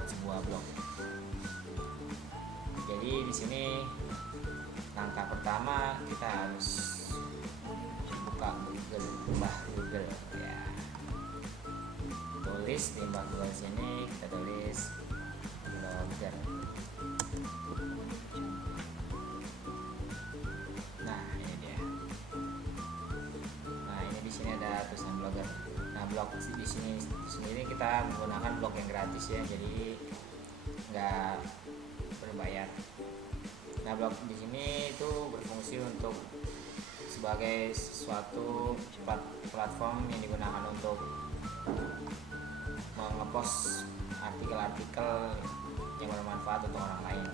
membuat sebuah blog. Jadi di sini langkah pertama kita harus buka Google ya. Tulis di Google sini, kita tulis blogger. Nah, ini dia. Nah, ini di sini ada tulisan blogger. Nah, blog di sini sendiri kita menggunakan blog yang gratis ya, jadi nggak berbayar. Nah, blog di sini itu berfungsi untuk sebagai suatu platform yang digunakan untuk ngepost artikel-artikel yang bermanfaat untuk orang lain.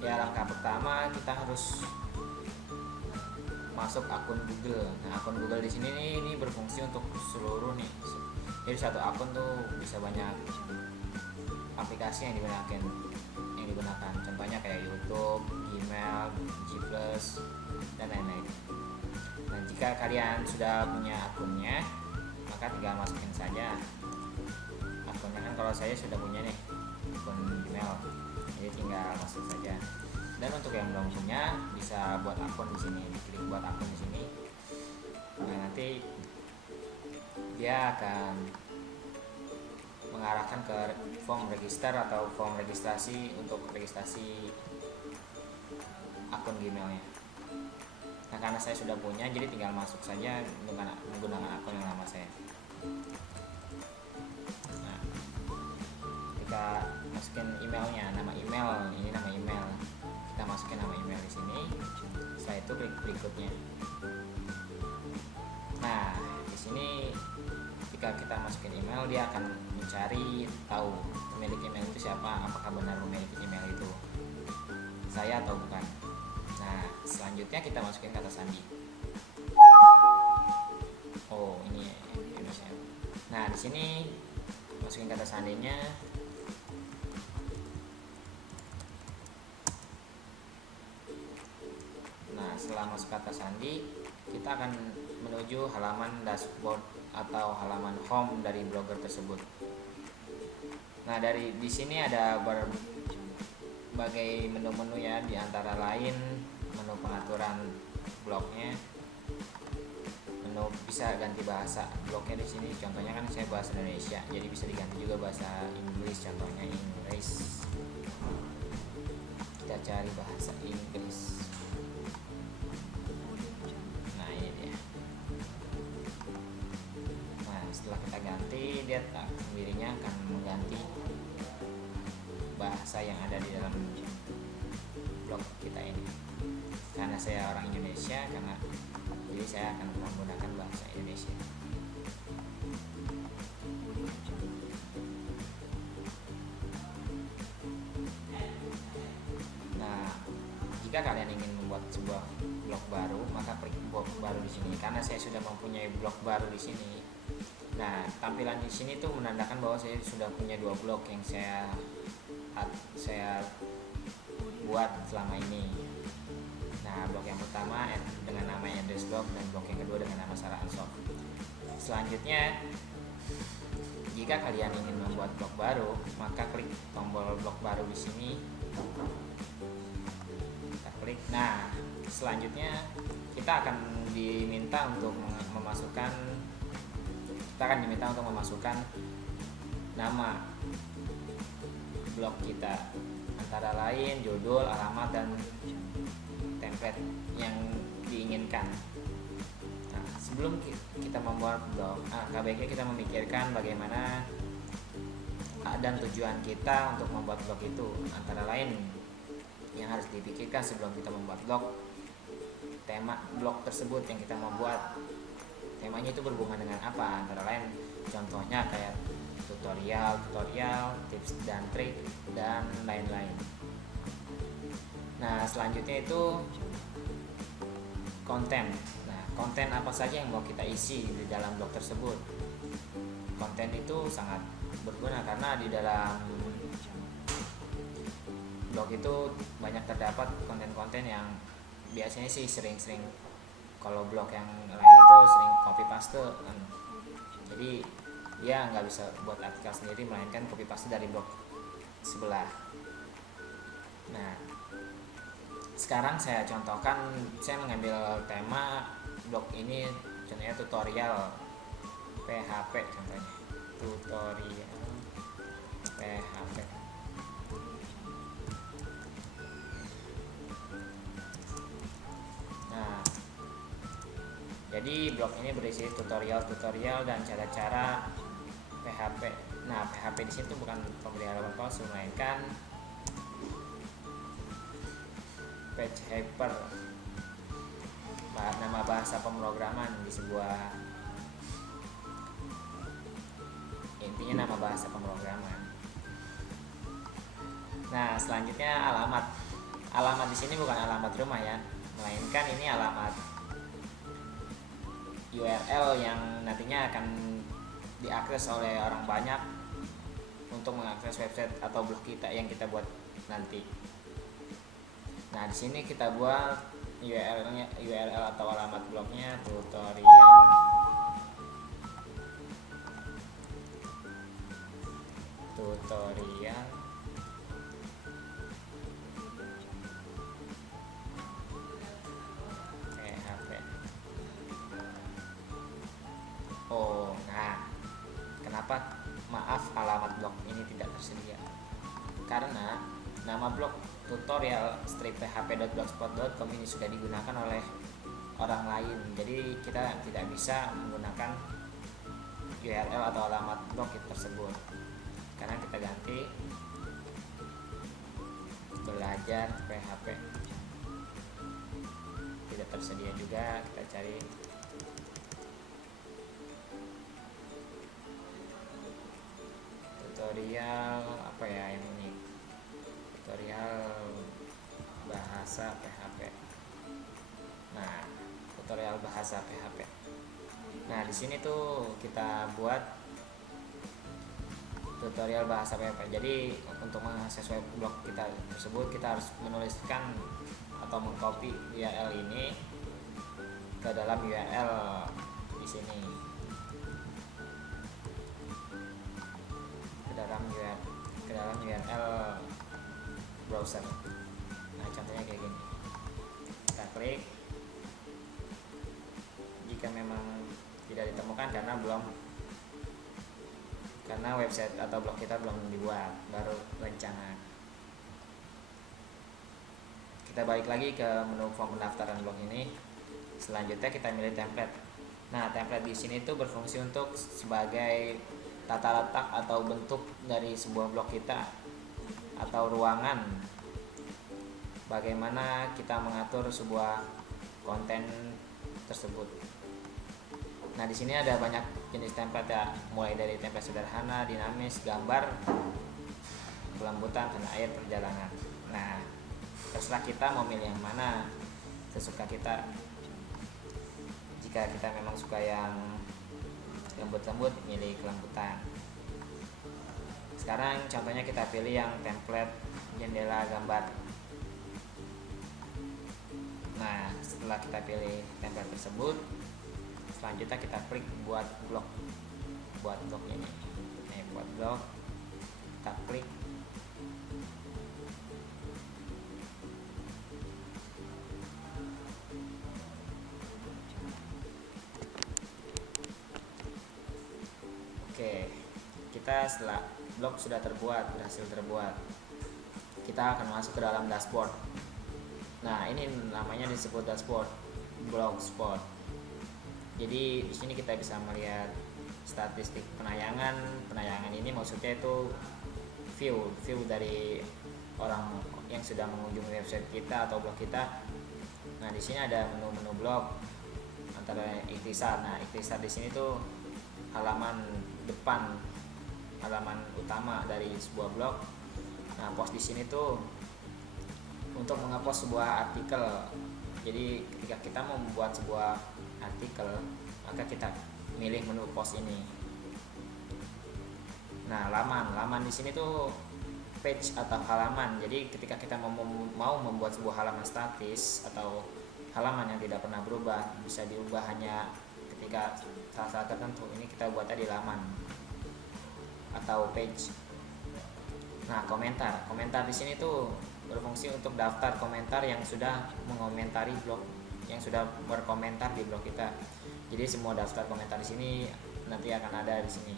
Ya, langkah pertama kita harus masuk akun Google. Nah, akun Google di sini ini berfungsi untuk seluruh nih. Jadi satu akun tuh bisa banyak aplikasi yang digunakan. Contohnya kayak YouTube, Gmail, G+, dan lain-lain. Nah, jika kalian sudah punya akunnya, maka tinggal masukin saja akunnya. Kan kalau saya sudah punya nih akun Gmail, jadi tinggal masuk saja. Dan untuk yang belum punya bisa buat akun di sini, klik buat akun di sini. Nah, nanti dia akan mengarahkan ke form register atau form registrasi untuk registrasi akun Gmailnya. Nah, karena saya sudah punya, jadi tinggal masuk saja dengan menggunakan akun yang lama saya. Nah, kita masukin emailnya, nama email, ini nama email. Kita masukin nama email di sini. Setelah itu klik berikutnya. Nah, di sini ketika kita masukin email, dia akan mencari tahu pemilik email itu siapa, apakah benar memiliki email itu saya atau bukan. Nah, selanjutnya kita masukin kata sandi. Oh, ini Indonesia. Nah, di sini masukin kata sandinya. Nah, setelah masuk kata sandi, kita akan menuju halaman dashboard atau halaman home dari blogger tersebut. Nah, di sini ada berbagai menu-menu ya, di antara lain menu pengaturan blognya, menu bisa ganti bahasa blognya di sini. Contohnya kan saya bahasa Indonesia, jadi bisa diganti juga bahasa Inggris. Contohnya Inggris, kita cari bahasa Inggris. Nah, ini dia. Nah, setelah kita ganti, dia sendirinya akan mengganti bahasa yang ada di dalam blog kita ini. Karena saya orang Indonesia, jadi saya akan menggunakan bahasa Indonesia. Nah, jika kalian ingin membuat sebuah blog baru, maka klik blog baru di sini. Karena saya sudah mempunyai blog baru di sini. Nah, tampilan di sini tuh menandakan bahwa saya sudah punya 2 blog yang saya buat selama ini. Nah, blog yang pertama dengan nama address blog, dan blog yang kedua dengan nama Sarah Ansof. Selanjutnya, jika kalian ingin membuat blog baru, maka klik tombol blog baru di sini. Kita klik. Nah, selanjutnya kita akan diminta untuk memasukkan nama blog kita, antara lain judul, alamat, dan template yang diinginkan. Nah, sebelum kita membuat blog, baiknya kita memikirkan bagaimana dan tujuan kita untuk membuat blog itu. Antara lain yang harus dipikirkan sebelum kita membuat blog, tema blog tersebut yang kita membuat, temanya itu berhubungan dengan apa. Antara lain contohnya kayak tutorial, tips dan trik, dan lain-lain. Nah, selanjutnya itu konten. Nah, konten apa saja yang mau kita isi di dalam blog tersebut. Konten itu sangat berguna karena di dalam blog itu banyak terdapat konten-konten yang biasanya sih sering-sering, kalau blog yang lain itu sering copy paste. Jadi dia nggak bisa buat artikel sendiri, melainkan copy paste dari blog sebelah. Nah, sekarang saya contohkan, saya mengambil tema blog ini, contohnya tutorial PHP, contohnya tutorial PHP. Nah, jadi blog ini berisi tutorial dan cara-cara PHP. Nah, PHP di situ bukan pemeliharaan palsu, melainkan page hyper, nama bahasa pemrograman di sebuah, intinya nama bahasa pemrograman. Nah, selanjutnya alamat. Alamat di sini bukan alamat rumah ya, melainkan ini alamat URL yang nantinya akan diakses oleh orang banyak untuk mengakses website atau blog kita yang kita buat nanti. Nah, di sini kita buat URL atau alamat blognya tutorial PHP. Oh, nah, kenapa alamat blog ini tidak tersedia? Karena nama blog tutorial-php.blogspot.com ini sudah digunakan oleh orang lain, jadi kita tidak bisa menggunakan URL atau alamat blog tersebut, karena kita ganti belajar PHP. Tidak tersedia juga, kita cari tutorial apa ya ini, tutorial bahasa PHP. Nah, tutorial bahasa PHP. Nah, di sini tuh kita buat tutorial bahasa PHP. Jadi untuk mengakses web blog kita tersebut, kita harus menuliskan atau mengcopy URL ini ke dalam URL di sini, ke dalam URL browser. Nah, contohnya kayak gini. Kita klik. Jika memang tidak ditemukan karena website atau blog kita belum dibuat, baru rencana. Kita balik lagi ke menu form pendaftaran blog ini. Selanjutnya kita milih template. Nah, template di sini tuh berfungsi untuk sebagai tata letak atau bentuk dari sebuah blog kita atau ruangan. Bagaimana kita mengatur sebuah konten tersebut. Nah, di sini ada banyak jenis template ya, mulai dari template sederhana, dinamis, gambar, kelembutan, tanah air, perjalanan. Nah, terserah kita mau milih yang mana, sesuka kita. Jika kita memang suka yang lembut-lembut, milih kelembutan. Sekarang contohnya kita pilih yang template jendela gambar. Nah, setelah kita pilih template tersebut, selanjutnya kita klik buat blog ini. Buat blog, kita klik. Oke, kita setelah blog sudah berhasil terbuat, kita akan masuk ke dalam dashboard. Nah, ini namanya disebut dashboard Blogspot. Jadi di sini kita bisa melihat statistik penayangan. Penayangan ini maksudnya itu view dari orang yang sudah mengunjungi website kita atau blog kita. Nah, di sini ada menu-menu blog antara ikhtisar. Nah, ikhtisar di sini tuh halaman depan, halaman utama dari sebuah blog. Nah, post di sini tuh untuk mengepost sebuah artikel. Jadi ketika kita mau membuat sebuah artikel, maka kita milih menu post ini. Nah, laman di sini tuh page atau halaman. Jadi ketika kita mau membuat sebuah halaman statis atau halaman yang tidak pernah berubah, bisa diubah hanya ketika saat tertentu, ini kita buatnya di laman. atau page. Nah, komentar di sini tuh berfungsi untuk daftar komentar yang sudah mengomentari blog, yang sudah berkomentar di blog kita. Jadi semua daftar komentar di sini nanti akan ada di sini.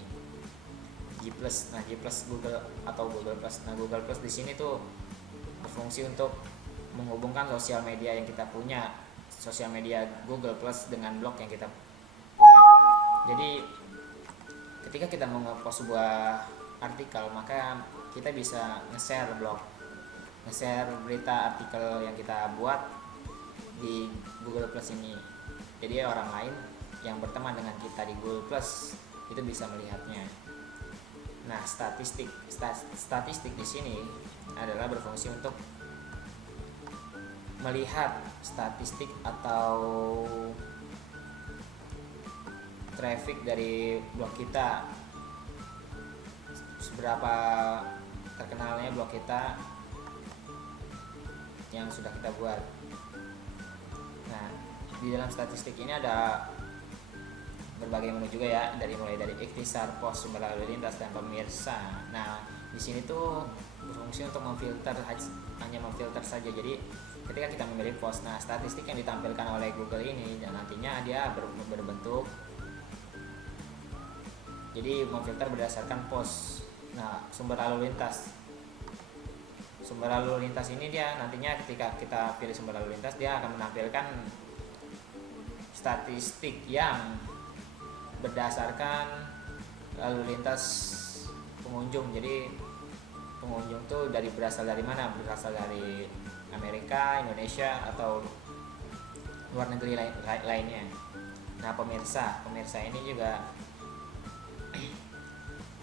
G+, nah G+ Google atau Google Plus. Nah, Google Plus di sini tuh berfungsi untuk menghubungkan sosial media yang kita punya, sosial media Google Plus dengan blog yang kita punya. Jadi ketika kita mau nge-post sebuah artikel, maka kita bisa nge-share blog, nge-share berita artikel yang kita buat di Google Plus ini. Jadi orang lain yang berteman dengan kita di Google Plus itu bisa melihatnya. Nah, statistik di sini adalah berfungsi untuk melihat statistik atau traffic dari blog kita, seberapa terkenalnya blog kita yang sudah kita buat. Nah, di dalam statistik ini ada berbagai menu juga ya, mulai dari ikhtisar, post, sumber lalu lintas, dan pemirsa. Nah, di sini tuh berfungsi untuk memfilter, hanya memfilter saja. Jadi ketika kita memilih post, nah statistik yang ditampilkan oleh Google ini dan nantinya dia berbentuk, jadi memfilter berdasarkan post. Nah, sumber lalu lintas ini dia nantinya ketika kita pilih sumber lalu lintas, dia akan menampilkan statistik yang berdasarkan lalu lintas pengunjung. Jadi pengunjung tuh berasal dari mana? Berasal dari Amerika, Indonesia, atau luar negeri lainnya. Nah, pemirsa ini juga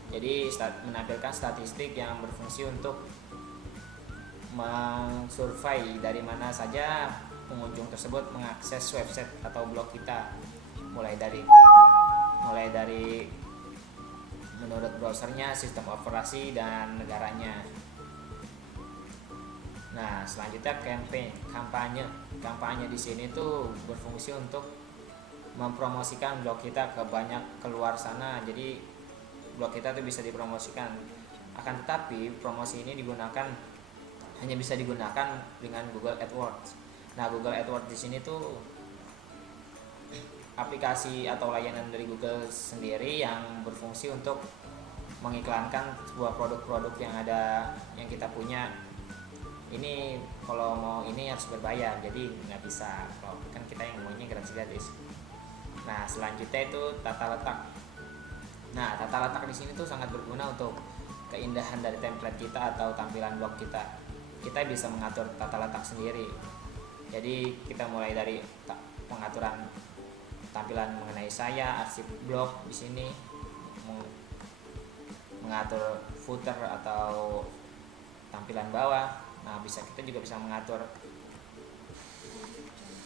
jadi menampilkan statistik yang berfungsi untuk mensurvei dari mana saja pengunjung tersebut mengakses website atau blog kita, mulai dari menurut browsernya, sistem operasi, dan negaranya. Nah, selanjutnya kampanye di sini tuh berfungsi untuk mempromosikan blog kita ke luar sana. Jadi blog kita tuh bisa dipromosikan. Akan tetapi promosi ini hanya bisa digunakan dengan Google AdWords. Nah, Google AdWords di sini tuh aplikasi atau layanan dari Google sendiri yang berfungsi untuk mengiklankan sebuah produk-produk yang kita punya. Ini kalau mau ini harus berbayar, jadi nggak bisa. Kalau kan kita yang maunya gratis. Nah, selanjutnya itu tata letak. Nah, tata letak di sini tuh sangat berguna untuk keindahan dari template kita atau tampilan blog kita. Kita bisa mengatur tata letak sendiri. Jadi kita mulai dari pengaturan tampilan mengenai arsip blog di sini, mengatur footer atau tampilan bawah. Nah, kita juga bisa mengatur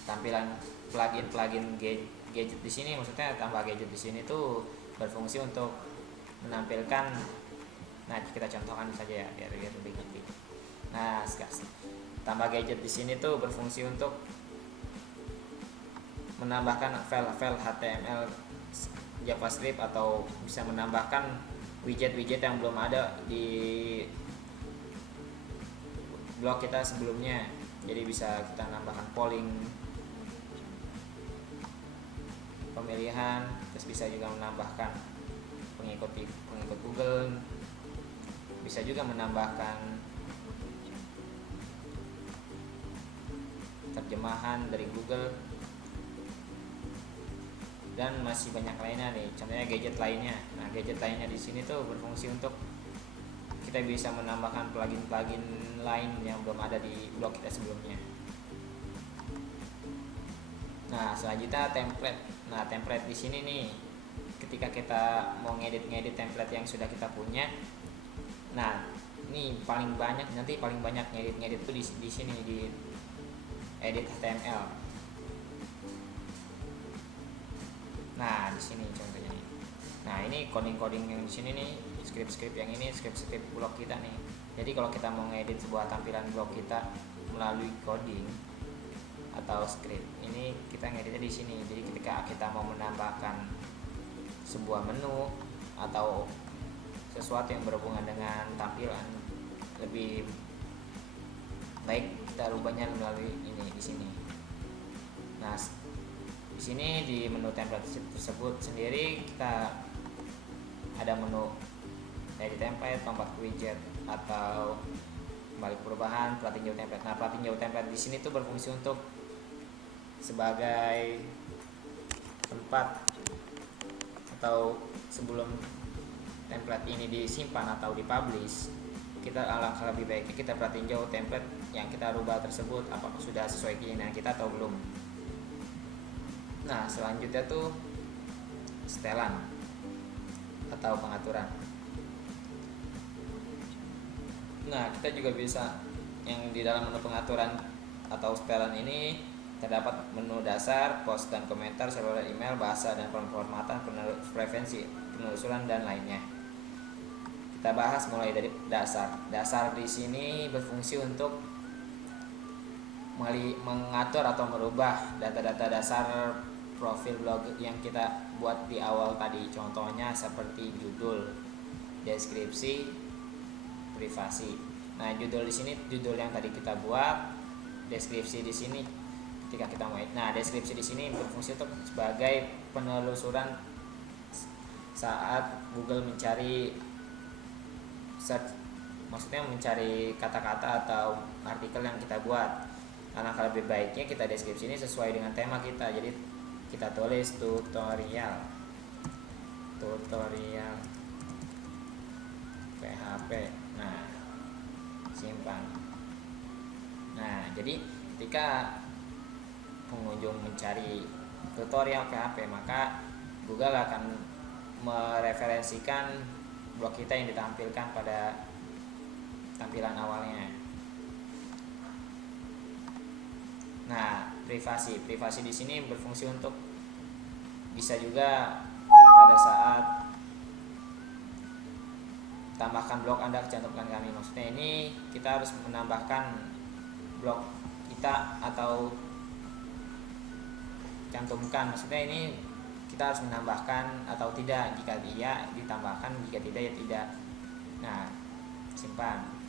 tampilan plugin gadget di sini. Maksudnya tambah gadget di sini tuh berfungsi untuk menampilkan. Nah, kita contohkan saja ya biar lebih ngerti. Nah, tambah gadget di sini tuh berfungsi untuk menambahkan file-file HTML, JavaScript, atau bisa menambahkan widget-widget yang belum ada di blog kita sebelumnya. Jadi bisa kita nambahkan polling, pemilihan, terus bisa juga menambahkan pengikut Google, bisa juga menambahkan terjemahan dari Google, dan masih banyak lainnya nih. Contohnya gadget lainnya. Nah, gadget lainnya di sini tuh berfungsi untuk kita bisa menambahkan plugin lain yang belum ada di blog kita sebelumnya. Nah, selanjutnya template. Nah, template di sini nih, ketika kita mau ngedit template yang sudah kita punya. Nah, ini paling banyak ngedit tuh di sini, di edit HTML. Nah, di sini contohnya nih. Nah, ini coding yang di sini nih, script yang ini script blog kita nih. Jadi kalau kita mau ngedit sebuah tampilan blog kita melalui coding atau script, ini kita ngeditnya di sini. Jadi ketika kita mau menambahkan sebuah menu atau sesuatu yang berhubungan dengan tampilan, lebih baik kita rubahnya melalui ini di sini. Nah, di sini di menu template tersebut sendiri kita ada menu edit template, tombak widget, atau balik perubahan, pelat tinjau template. Nah, pelat tinjau template di sini tuh berfungsi untuk sebagai tempat atau sebelum template ini disimpan atau dipublish, kita alangkah lebih baiknya kita tinjau template yang kita rubah tersebut apakah sudah sesuai keinginan kita atau belum. Nah, selanjutnya tuh setelan atau pengaturan. Nah, kita juga bisa yang di dalam menu pengaturan atau setelan ini terdapat menu dasar, post dan komentar, server email, bahasa dan pemformatan, preferensi, penelusuran dan lainnya. Kita bahas mulai dari dasar. Dasar di sini berfungsi untuk mengatur atau merubah data-data dasar profil blog yang kita buat di awal tadi. Contohnya seperti judul, deskripsi, privasi. Nah, judul di sini judul yang tadi kita buat, deskripsi di sini ketika kita mau. Nah, deskripsi di sini berfungsi untuk sebagai penelusuran saat Google mencari search, maksudnya mencari kata-kata atau artikel yang kita buat. Alangkah lebih baiknya kita deskripsi ini sesuai dengan tema kita. Jadi kita tulis tutorial PHP. Nah, simpan. Nah, jadi ketika pengunjung mencari tutorial PHP, maka Google akan mereferensikan blog kita yang ditampilkan pada tampilan awalnya. Nah, privasi di sini berfungsi untuk bisa juga pada saat tambahkan blog Anda cantumkan kami. Maksudnya ini kita harus menambahkan blog kita atau cantumkan. Maksudnya ini kita harus menambahkan atau tidak. Jika iya ditambahkan, jika tidak ya tidak. Nah, simpan.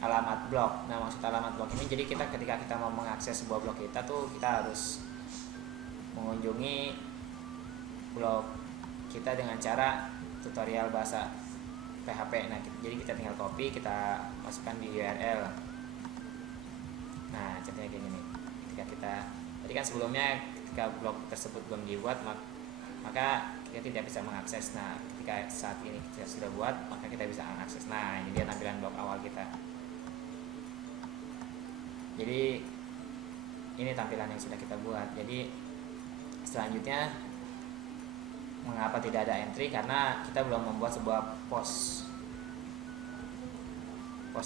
Alamat blog. Nah, maksud alamat blog ini jadi ketika kita mau mengakses sebuah blog kita tuh kita harus mengunjungi blog kita dengan cara tutorial bahasa PHP. Nah, jadi kita tinggal copy, kita masukkan di URL. Nah, contohnya kayak gini. Ketika kita tadi kan sebelumnya ketika blog tersebut belum dibuat, maka kita tidak bisa mengakses. Nah, ketika saat ini kita sudah buat, maka kita bisa mengakses. Nah, ini dia tampilan blog awal kita. Jadi ini tampilan yang sudah kita buat. Jadi selanjutnya mengapa tidak ada entry? Karena kita belum membuat sebuah post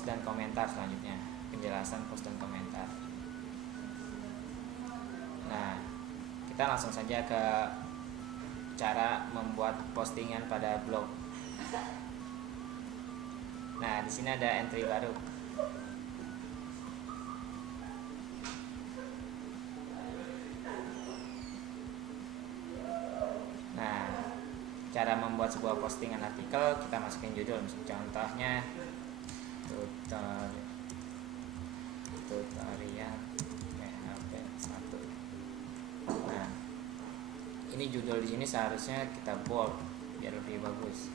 dan komentar. Selanjutnya penjelasan post dan komentar. Nah, kita langsung saja ke cara membuat postingan pada blog. Nah, di sini ada entry baru. Cara membuat sebuah postingan artikel, kita masukin judul. Contohnya tutorial PHP 1. Nah, ini judul di sini seharusnya kita bold biar lebih bagus.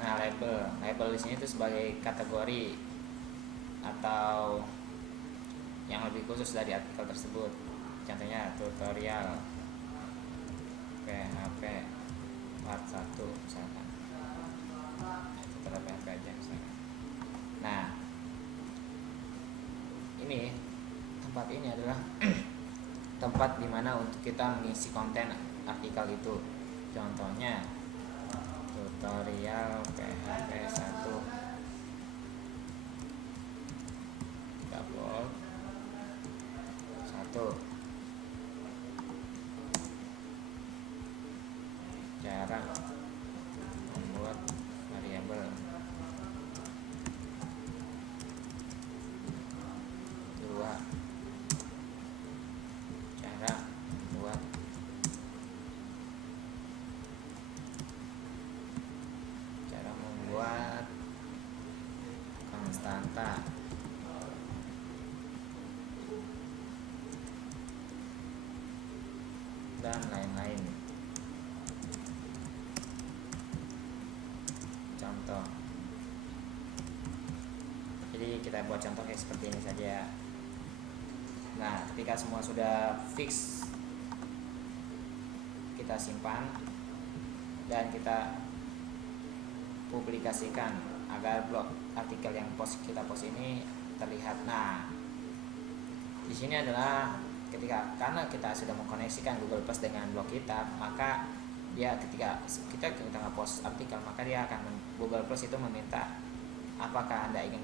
Nah, label di sini itu sebagai kategori atau yang lebih khusus dari artikel tersebut. Contohnya tutorial PHP part 1 misalkan. Tutorial PHP aja misalkan. Nah, ini tempat ini adalah tempat dimana untuk kita mengisi konten artikel itu. Contohnya tutorial PHP 1 double 1. cara membuat variabel. Dua, cara membuat konstanta. Dan lain-lain. Contoh. Jadi kita buat contoh kayak seperti ini saja. Nah, ketika semua sudah fix, kita simpan dan kita publikasikan agar blog artikel yang kita post ini terlihat. Nah, di sini adalah karena kita sudah mengkoneksikan Google Plus dengan blog kita, maka dia ketika kita nge-post artikel, maka dia akan Google Plus itu meminta apakah Anda ingin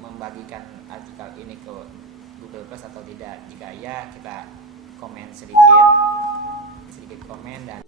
membagikan artikel ini ke Google Plus atau tidak. Jika iya, kita komen sedikit komen dan